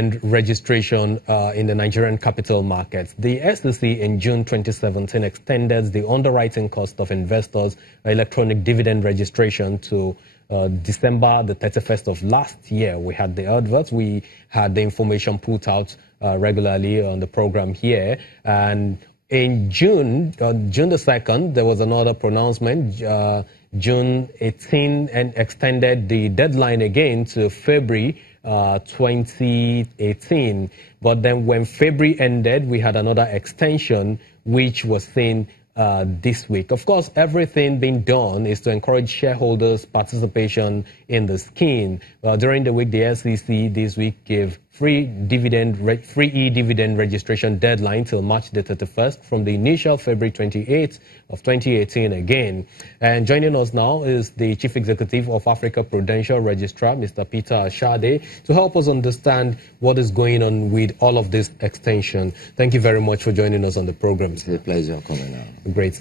and registration in the Nigerian capital markets. The SEC in June 2017 extended the underwriting cost of investors' electronic dividend registration to December the 31st of last year. We had the adverts, we had the information put out regularly on the program here. And in June the 2nd, there was another pronouncement, June 18, and extended the deadline again to February 2018. But then when February ended, we had another extension, which was seen this week. Of course, everything being done is to encourage shareholders' participation in the scheme. During the week, the SEC this week gave free E-Dividend registration deadline till March the 31st from the initial February 28th of 2018 again. And joining us now is the Chief Executive of Africa Prudential Registrar, Mr. Peter Ashade, to help us understand what is going on with all of this extension. Thank you very much for joining us on the program. It's a pleasure coming out. Great.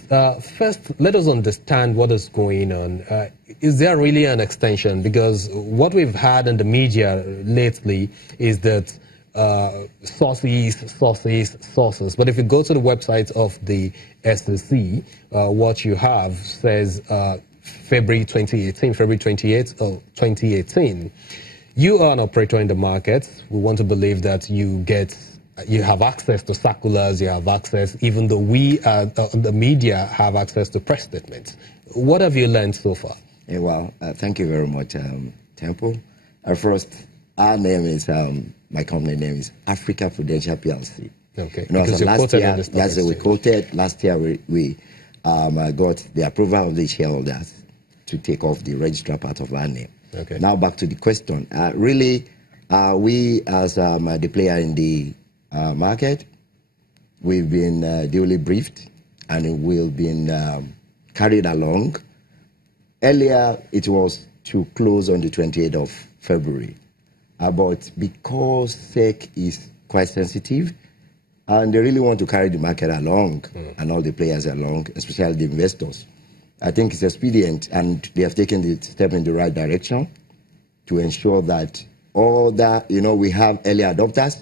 First, let us understand what is going on. Is there really an extension? Because what we've had in the media lately is that sources. But if you go to the website of the SEC, what you have says February 28th of 2018. You are an operator in the market. We want to believe that you have access to circulars, you have access, even though we, the media, have access to press statements. What have you learned so far? Yeah, well, thank you very much, Temple. First, our name is, my company name is Africa Prudential PLC. Okay. You know, so last year, yes, we quoted. Last year, we got the approval of the shareholders to take off the registrar part of our name. Okay. Now back to the question. Really, we as the player in the market, we've been duly briefed and we've been carried along. Earlier, it was to close on the 28th of February. But because SEC is quite sensitive, and they really want to carry the market along and all the players along, especially the investors, I think it's expedient, and they have taken the step in the right direction to ensure that all that, we have early adopters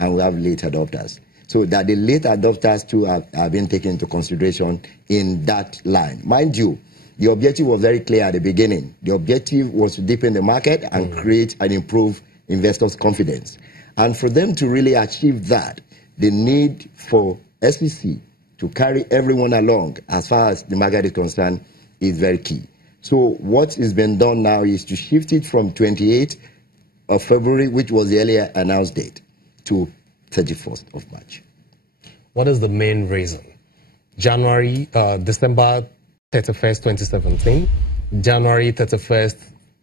and we have late adopters. So that the late adopters too have been taken into consideration in that line. Mind you, the objective was very clear at the beginning. The objective was to deepen the market and create and improve investors' confidence. And for them to really achieve that, the need for SEC to carry everyone along as far as the market is concerned is very key. So what is being done now is to shift it from 28th of February, which was the earlier announced date, to 31st of March. What is the main reason? December 31st, 2017, January 31st,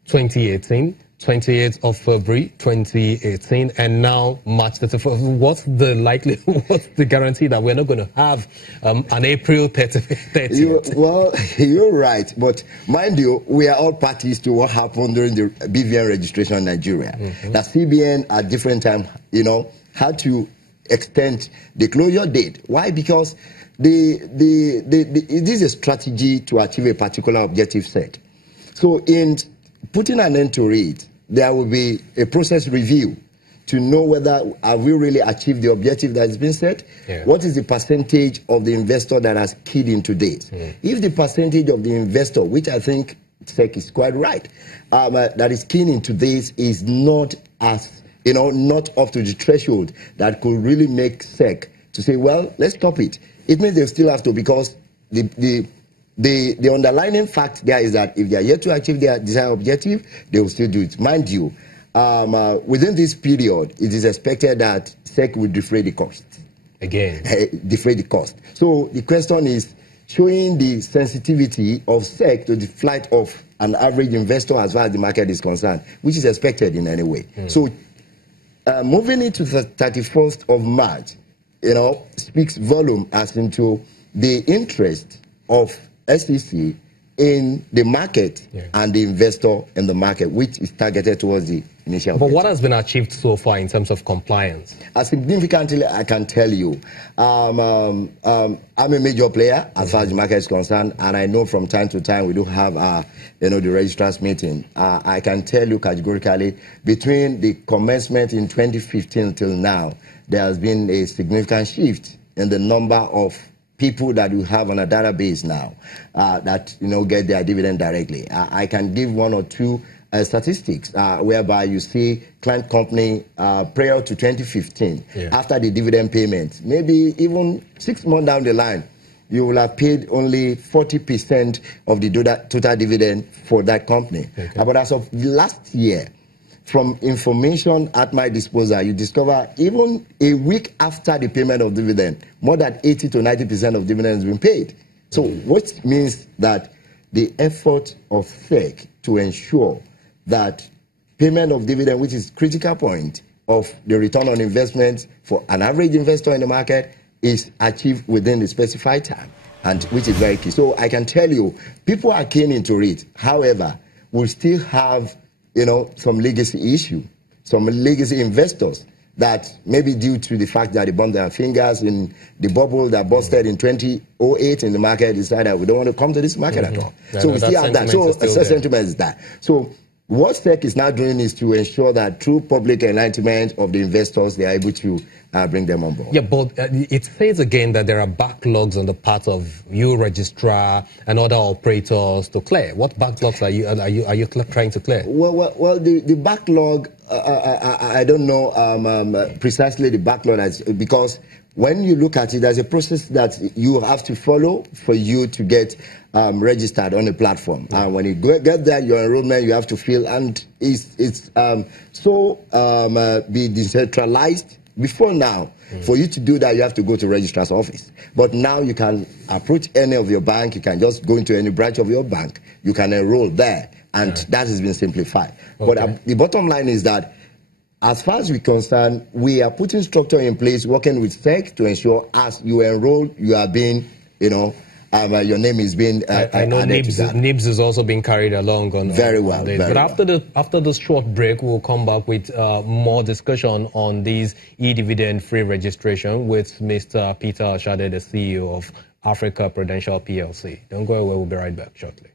2018, 28th of February, 2018, and now March 31st. What's the likelihood, what's the guarantee that we're not going to have an April 30th? Well, you're right. But mind you, we are all parties to what happened during the BVN registration in Nigeria. That CBN at different time, had to extend the closure date. Why? Because it is a strategy to achieve a particular objective set. So in putting an end to it, there will be a process review to know whether have we really achieved the objective that has been set. What is the percentage of the investor that has keyed into this? If the percentage of the investor, which I think SEC is quite right, that is keying into this is not as, not up to the threshold that could really make SEC to say, well, let's stop it. It means they still have to, because the underlying fact there is that if they are yet to achieve their desired objective, they will still do it. Mind you, within this period, it is expected that SEC will defray the cost. Again. Defray the cost. So the question is showing the sensitivity of SEC to the flight of an average investor as far as the market is concerned, which is expected in any way. So moving into the 31st of March, speaks volume as into the interest of SEC in the market and the investor in the market, which is targeted towards the initial. But what has been achieved so far in terms of compliance? Significantly, I can tell you. I'm a major player as far as the market is concerned, and I know from time to time we do have, the registrars meeting. I can tell you categorically, between the commencement in 2015 till now, there has been a significant shift in the number of people that we have on a database now that get their dividend directly. I can give one or two statistics whereby you see client company prior to 2015, after the dividend payment, maybe even 6 months down the line, you will have paid only 40% of the total dividend for that company. But as of last year, from information at my disposal, you discover even a week after the payment of dividend, more than 80 to 90% of dividends have been paid. So which means that the effort of SEC to ensure that payment of dividend, which is critical point of the return on investment for an average investor in the market, is achieved within the specified time, and which is very key. So I can tell you, people are keen into it. However, we still have some legacy issue, some legacy investors that maybe due to the fact that they bumped their fingers in the bubble that busted in 2008 in the market, decided we don't want to come to this market at all. So we still have that. So sentiment is that. So what SEC is now doing is to ensure that through public enlightenment of the investors, they are able to bring them on board. Yeah, but it says again that there are backlogs on the part of you, registrar, and other operators to clear. What backlogs are you trying to clear? Well, the backlog, I don't know precisely the backlog, because when you look at it, there's a process that you have to follow for you to get registered on a platform. And when you get there, your enrollment you have to fill, and it's be decentralized. Before now, for you to do that, you have to go to registrar's office. But now you can approach any of your bank. You can just go into any branch of your bank. You can enroll there, and that has been simplified. But the bottom line is that, as far as we're concerned, we are putting structure in place, working with SEC to ensure as you enroll, you are being, your name is being I know NIBS is also being carried along on very well. On this. But after this short break, we'll come back with more discussion on these E-Dividend free registration with Mr. Peter Ashade, the CEO of Africa Prudential PLC. Don't go away. We'll be right back shortly.